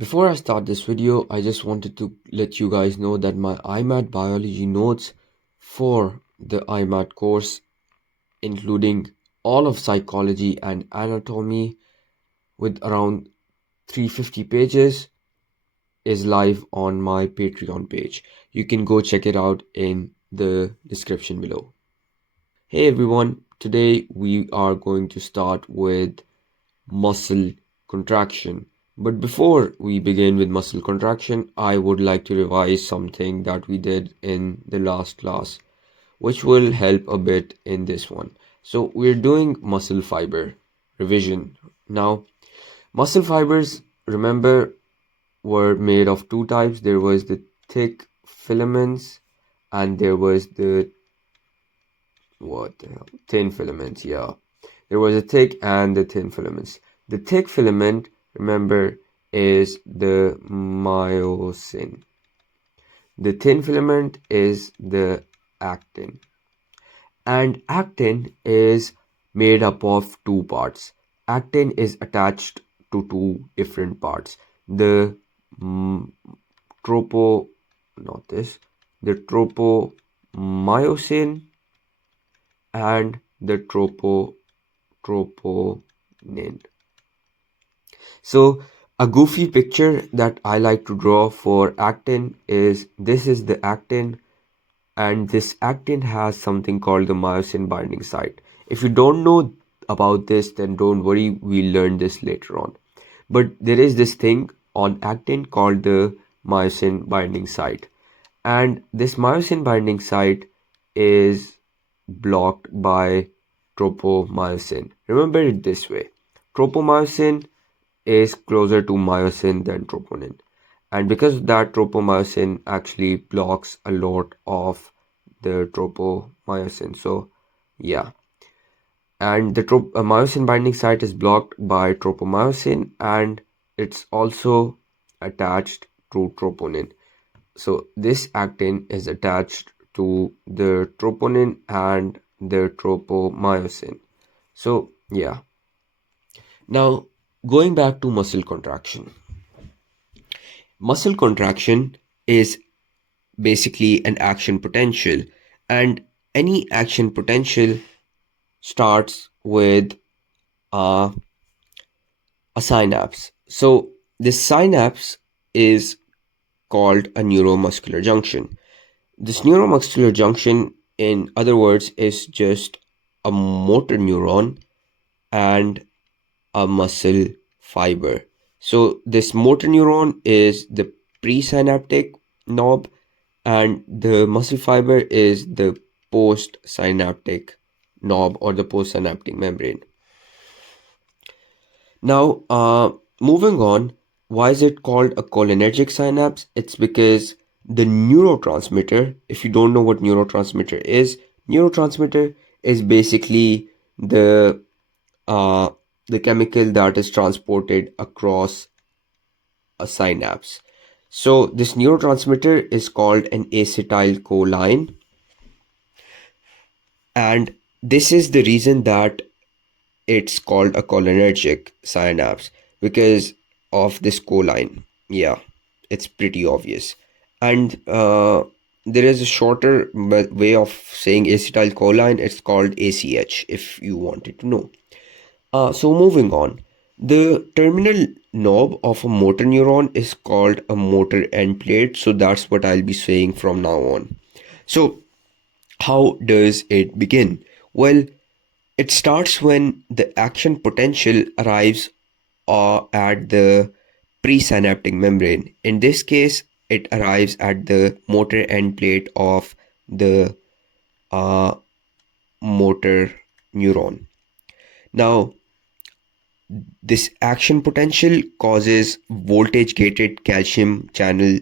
Before I start this video, I just wanted to let you guys know that my IMAT biology notes for the IMAT course, including all of psychology and anatomy with around 350 pages, is live on my Patreon page. You can go check it out in the description below. Hey everyone, today we are going to start with muscle contraction. But before we begin with muscle contraction, I would like to revise something that we did in the last class, which will help a bit in this one. So we're doing muscle fiber revision. Now, muscle fibers, remember, were made of two types. There was the thick filaments and there was the thin filaments. Yeah, there was a thick and the thin filaments. The thick filament, remember, is the myosin. The thin filament is the actin. And actin is made up of two parts. Actin is attached to two different parts. The tropomyosin and the troponin. So a goofy picture that I like to draw for actin is this is the actin, and this actin has something called the myosin binding site. If you don't know about this, then don't worry, we'll learn this later on. But there is this thing on actin called the myosin binding site, and this myosin binding site is blocked by tropomyosin. Remember it this way: tropomyosin is closer to myosin than troponin, and because of that, tropomyosin actually blocks a lot of the tropomyosin. So yeah, and the myosin binding site is blocked by tropomyosin, and it's also attached to troponin. So this actin is attached to the troponin and the tropomyosin. So yeah, now going back to muscle contraction. Muscle contraction is basically an action potential, and any action potential starts with a synapse. So this synapse is called a neuromuscular junction. This neuromuscular junction, in other words, is just a motor neuron and a muscle fiber. So this motor neuron is the presynaptic knob and the muscle fiber is the postsynaptic knob or the postsynaptic membrane. Now, moving on, why is it called a cholinergic synapse? It's because the neurotransmitter, if you don't know what neurotransmitter is basically the chemical that is transported across a synapse. So this neurotransmitter is called an acetylcholine, and this is the reason that it's called a cholinergic synapse, because of this choline. Yeah, it's pretty obvious. And there is a shorter way of saying acetylcholine. It's called ACH if you wanted to know. So moving on, the terminal knob of a motor neuron is called a motor end plate. So that's what I'll be saying from now on. So how does it begin? Well, it starts when the action potential arrives at the presynaptic membrane. In this case, it arrives at the motor end plate of the motor neuron. Now, this action potential causes voltage gated calcium channel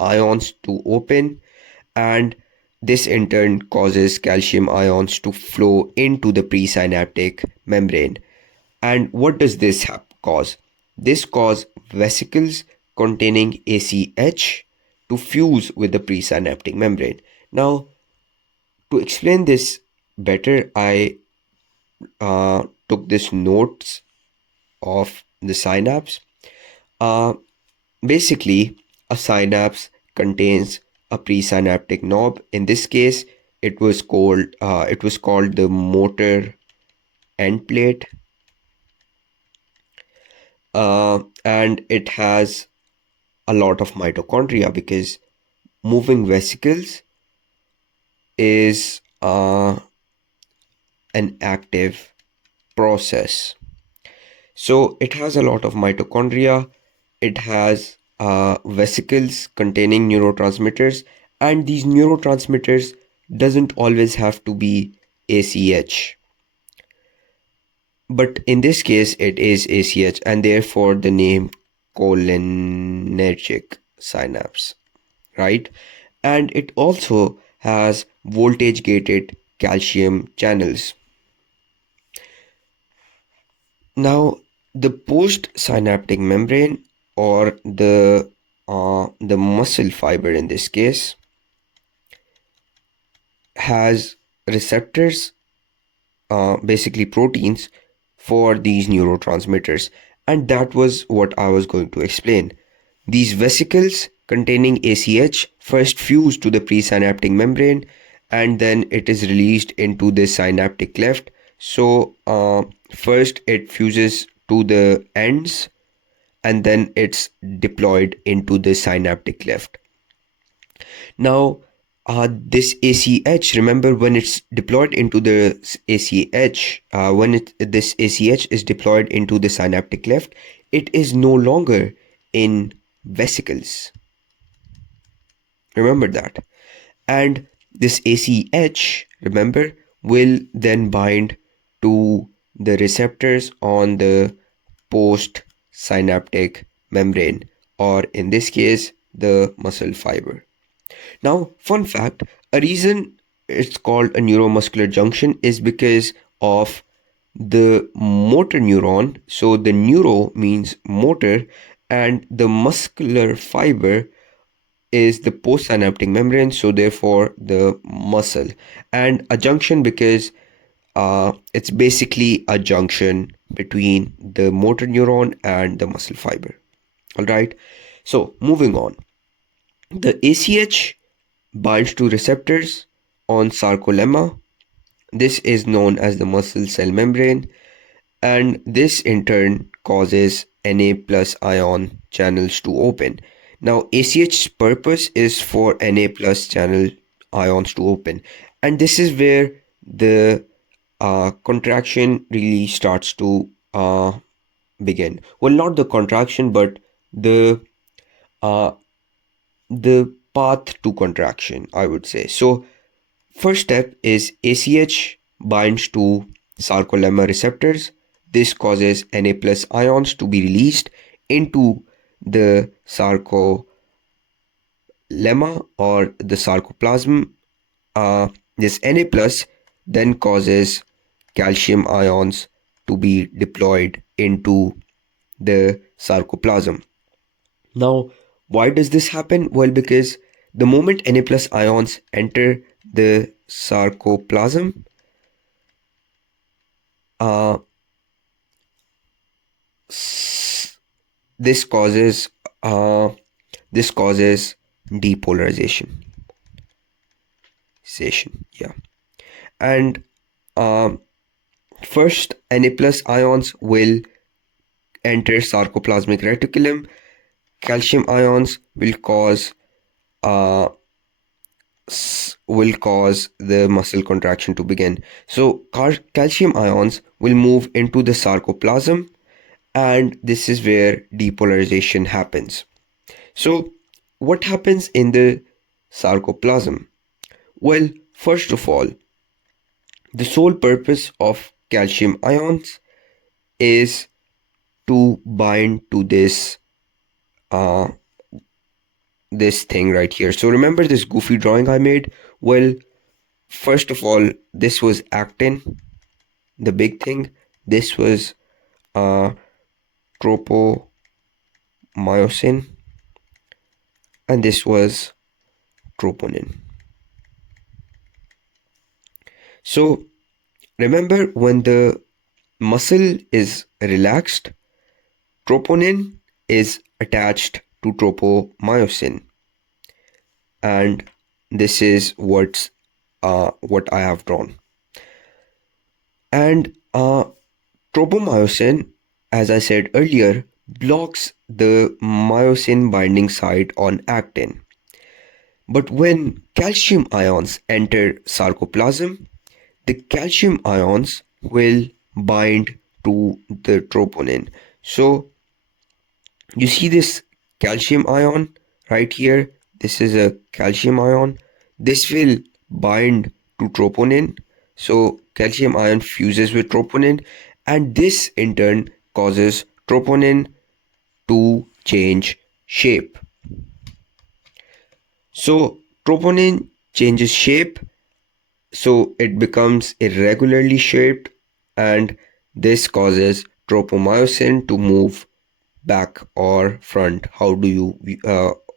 ions to open, and this in turn causes calcium ions to flow into the presynaptic membrane. And what does this cause? This causes vesicles containing ACH to fuse with the presynaptic membrane. Now, to explain this better, I took this notes of the synapse. Basically, a synapse contains a presynaptic knob. In this case, it was called the motor end plate, and it has a lot of mitochondria because moving vesicles is an active process. So it has a lot of mitochondria. It has vesicles containing neurotransmitters, and these neurotransmitters doesn't always have to be ACH. But in this case, it is ACH, and therefore the name cholinergic synapse, right? And it also has voltage gated calcium channels. Now, the postsynaptic membrane, or the muscle fiber in this case, has receptors, basically proteins, for these neurotransmitters, and that was what I was going to explain. These vesicles containing ACH first fuse to the presynaptic membrane, and then it is released into the synaptic cleft. So first it fuses to the ends, and then it's deployed into the synaptic cleft. Now, this ACH, remember, when it's deployed into the ACH, this ACH is deployed into the synaptic cleft, it is no longer in vesicles. Remember that. And this ACH, remember, will then bind to the receptors on the post synaptic membrane, or in this case, the muscle fiber. Now, fun fact, a reason it's called a neuromuscular junction is because of the motor neuron. So the neuro means motor, and the muscular fiber is the postsynaptic membrane, so therefore the muscle. And a junction because it's basically a junction between the motor neuron and the muscle fiber. All right. So moving on, the ACH binds to receptors on sarcolemma. This is known as the muscle cell membrane, and this in turn causes Na plus ion channels to open. Now, ACH's purpose is for Na plus channel ions to open, and this is where the contraction really starts to begin. Well, not the contraction, but the uh, the path to contraction, I would say. So, first step is ACH binds to sarcolemma receptors. This causes Na plus ions to be released into the sarcolemma or the sarcoplasm. This Na plus then causes calcium ions to be deployed into the sarcoplasm. Now, why does this happen? Well, because the moment Na plus ions enter the sarcoplasm, uh, this causes uh, this causes depolarization. Yeah, and um, first Na plus ions will enter sarcoplasmic reticulum. Calcium ions uh, will cause the muscle contraction to begin. So calcium ions will move into the sarcoplasm, and this is where depolarization happens. So what happens in the sarcoplasm? Well, first of all, the sole purpose of calcium ions is to bind to uh, this thing right here. So remember this goofy drawing I made? Well, first of all, this was actin, the big thing. This was uh, tropomyosin, and this was troponin. So remember, when the muscle is relaxed, troponin is attached to tropomyosin. And this is what I have drawn. And tropomyosin, as I said earlier, blocks the myosin binding site on actin. But when calcium ions enter sarcoplasm, the calcium ions will bind to the troponin. So you see this calcium ion right here. This is a calcium ion. This will bind to troponin. So calcium ion fuses with troponin, and this in turn causes troponin to change shape. So troponin changes shape, so it becomes irregularly shaped, and this causes tropomyosin to move back or front. How do you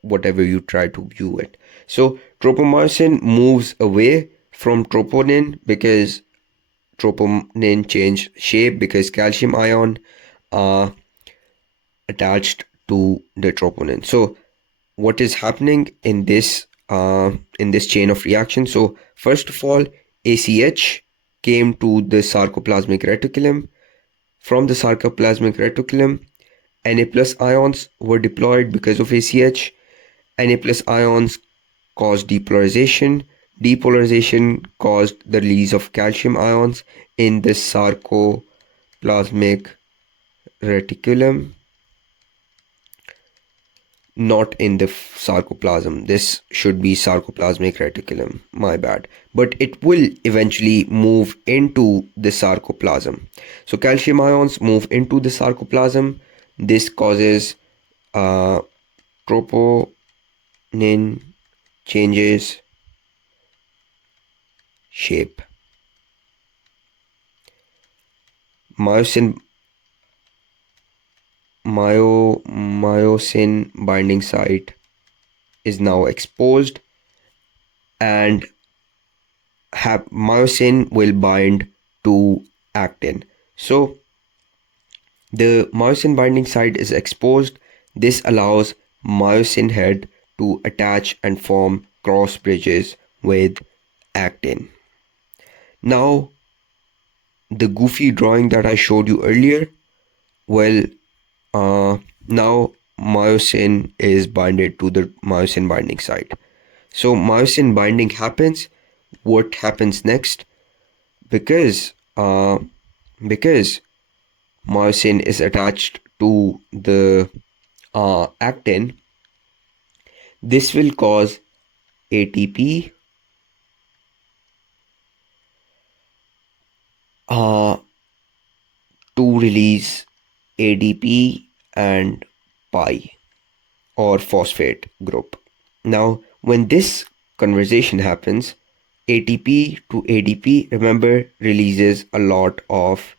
whatever you try to view it. So tropomyosin moves away from troponin because troponin changed shape, because calcium ion are attached to the troponin. So what is happening in this chain of reaction? So first of all, ACH came to the sarcoplasmic reticulum. From the sarcoplasmic reticulum, Na plus ions were deployed because of ACH. Na plus ions caused depolarization. Depolarization caused the release of calcium ions in the sarcoplasmic reticulum, not in the sarcoplasm. This should be sarcoplasmic reticulum, my bad. But it will eventually move into the sarcoplasm. So calcium ions move into the sarcoplasm. This causes troponin changes shape. Myosin binding site is now exposed, and myosin will bind to actin. So the myosin binding site is exposed. This allows myosin head to attach and form cross bridges with actin. Now, the goofy drawing that I showed you earlier, well, now myosin is binded to the myosin binding site. So myosin binding happens. What happens next? Because myosin is attached to the actin, this will cause ATP to release ADP and pi, or phosphate group. Now, when this conversation happens, ATP to ADP, remember, releases a lot of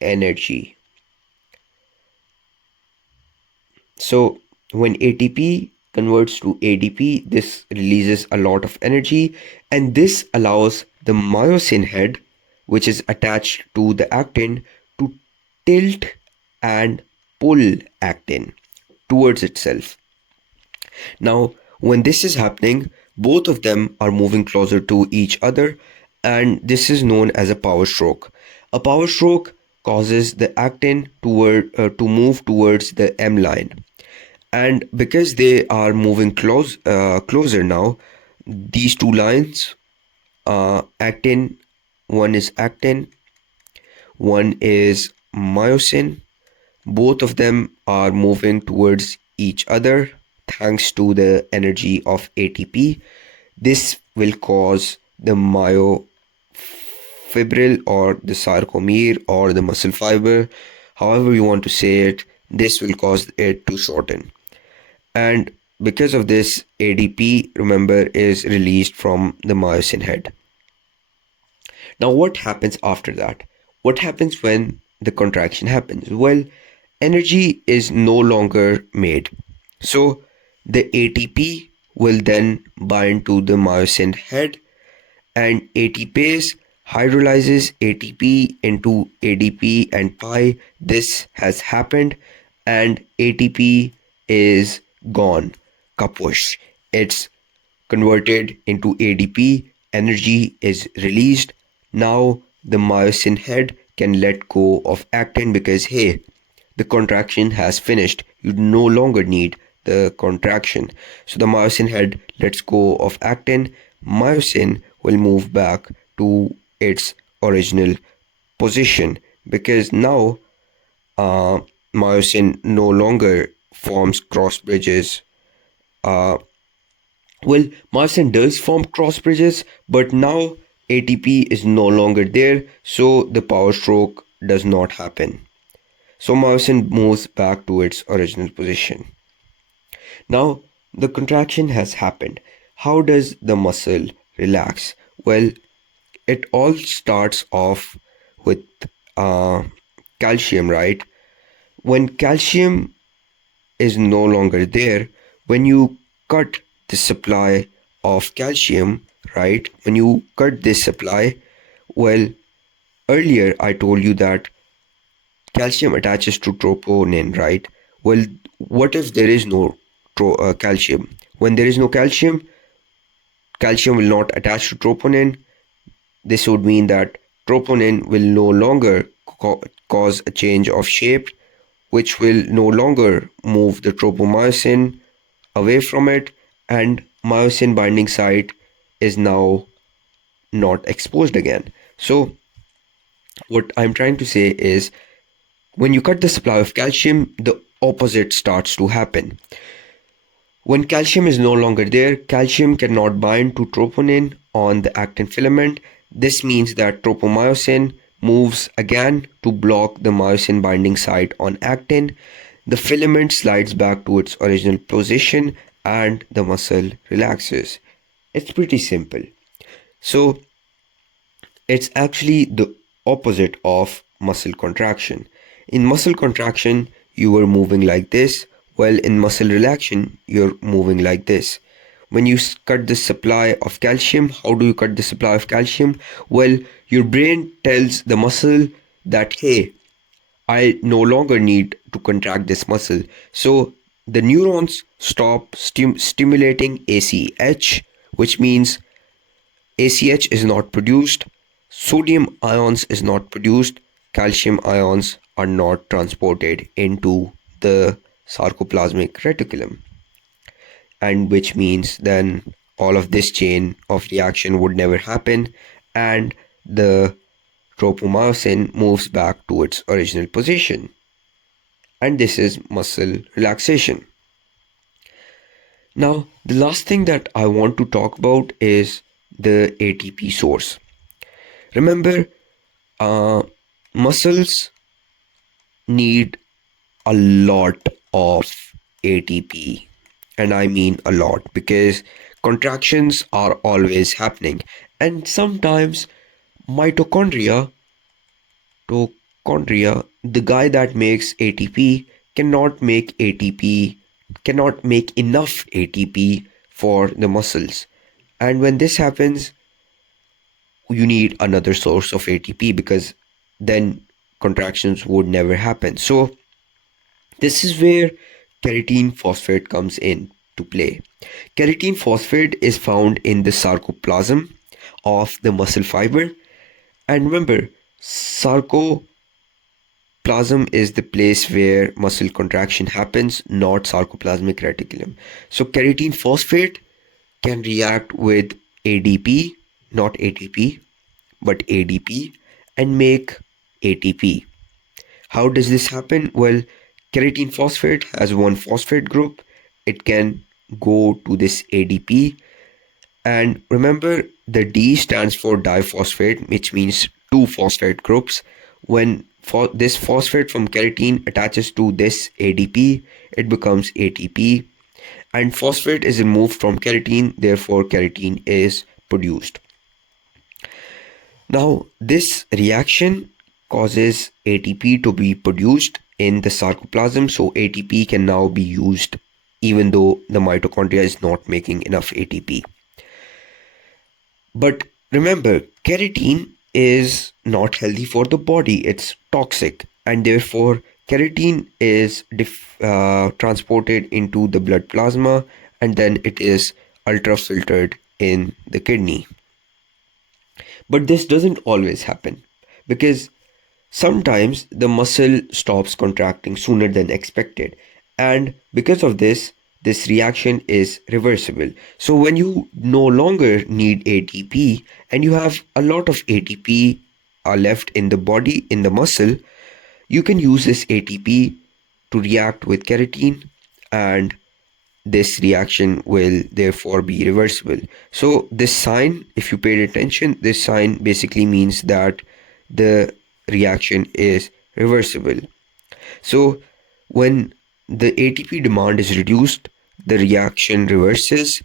energy. So when ATP converts to ADP, this releases a lot of energy, and this allows the myosin head, which is attached to the actin, to tilt and pull actin towards itself. Now, when this is happening, both of them are moving closer to each other, and this is known as a power stroke. A power stroke causes the actin to move towards the M line, and because they are moving closer now, these two lines, actin, one is actin, one is myosin. Both of them are moving towards each other thanks to the energy of ATP. This will cause the myofibril, or the sarcomere, or the muscle fiber, however you want to say it. This will cause it to shorten. And because of this, ADP, remember, is released from the myosin head. Now, what happens after that? What happens when the contraction happens? Well, energy is no longer made. So the ATP will then bind to the myosin head, and ATPase hydrolyzes ATP into ADP and pi. This has happened, and ATP is gone, kapush. It's converted into ADP, energy is released. Now the myosin head can let go of actin because hey, the contraction has finished. You no longer need the contraction. So the myosin head lets go of actin. Myosin will move back to its original position because now uh, myosin no longer forms cross bridges. Uh, well, myosin does form cross bridges, but now ATP is no longer there, so the power stroke does not happen. So myosin moves back to its original position. Now the contraction has happened. How does the muscle relax? Well, it all starts off with uh, calcium, right? When calcium is no longer there, when you cut the supply of calcium, right? When you cut this supply, well, earlier I told you that calcium attaches to troponin, right? Well, what if there is no calcium? When there is no calcium, calcium will not attach to troponin. This would mean that troponin will no longer cause a change of shape, which will no longer move the tropomyosin away from it, and myosin binding site is now not exposed again. So, what I'm trying to say is when you cut the supply of calcium, the opposite starts to happen. When calcium is no longer there, calcium cannot bind to troponin on the actin filament. This means that tropomyosin moves again to block the myosin binding site on actin. The filament slides back to its original position and the muscle relaxes. It's pretty simple. So, it's actually the opposite of muscle contraction. In muscle contraction, you are moving like this, while in muscle relaxation, you're moving like this. When you cut the supply of calcium, how do you cut the supply of calcium? Well, your brain tells the muscle that, hey, I no longer need to contract this muscle. So the neurons stop stimulating ACH, which means ACH is not produced, sodium ions is not produced, calcium ions are not transported into the sarcoplasmic reticulum, and which means then all of this chain of reaction would never happen and the tropomyosin moves back to its original position. And this is muscle relaxation. Now, the last thing that I want to talk about is the ATP source. Remember, uh, muscles need a lot of ATP, and I mean a lot because contractions are always happening, and sometimes mitochondria, the guy that makes ATP, cannot make enough ATP for the muscles, and when this happens, you need another source of ATP because then contractions would never happen. So this is where creatine phosphate comes in to play. Creatine phosphate is found in the sarcoplasm of the muscle fiber. And remember, sarcoplasm is the place where muscle contraction happens, not sarcoplasmic reticulum. So creatine phosphate can react with ADP, not ATP, but ADP, and make ATP. How does this happen? Well, creatine phosphate has one phosphate group. It can go to this ADP. And remember, the D stands for diphosphate, which means two phosphate groups. When this phosphate from creatine attaches to this ADP, it becomes ATP. And phosphate is removed from creatine, therefore, creatine is produced. Now, this reaction causes ATP to be produced in the sarcoplasm, so ATP can now be used even though the mitochondria is not making enough ATP. But remember, keratin is not healthy for the body, it's toxic, and therefore Keratin is transported into the blood plasma, and then it is ultrafiltered in the kidney. But this doesn't always happen, because sometimes the muscle stops contracting sooner than expected, and because of this, this reaction is reversible. So when you no longer need ATP and you have a lot of ATP left in the body, in the muscle, you can use this ATP to react with keratin, and this reaction will therefore be reversible. So this sign, if you paid attention, this sign basically means that the reaction is reversible. So when the ATP demand is reduced, the reaction reverses.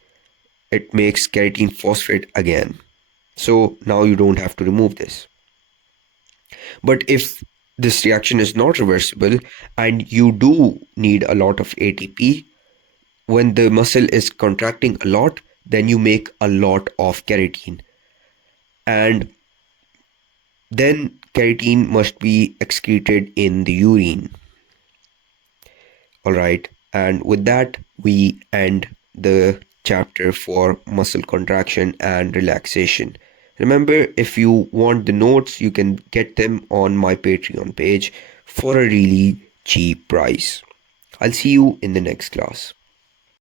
It makes keratin phosphate again. So now you don't have to remove this. But if this reaction is not reversible and you do need a lot of ATP, when the muscle is contracting a lot, then you make a lot of keratin. And then keratin must be excreted in the urine. All right. And with that, we end the chapter for muscle contraction and relaxation. Remember, if you want the notes, you can get them on my Patreon page for a really cheap price. I'll see you in the next class.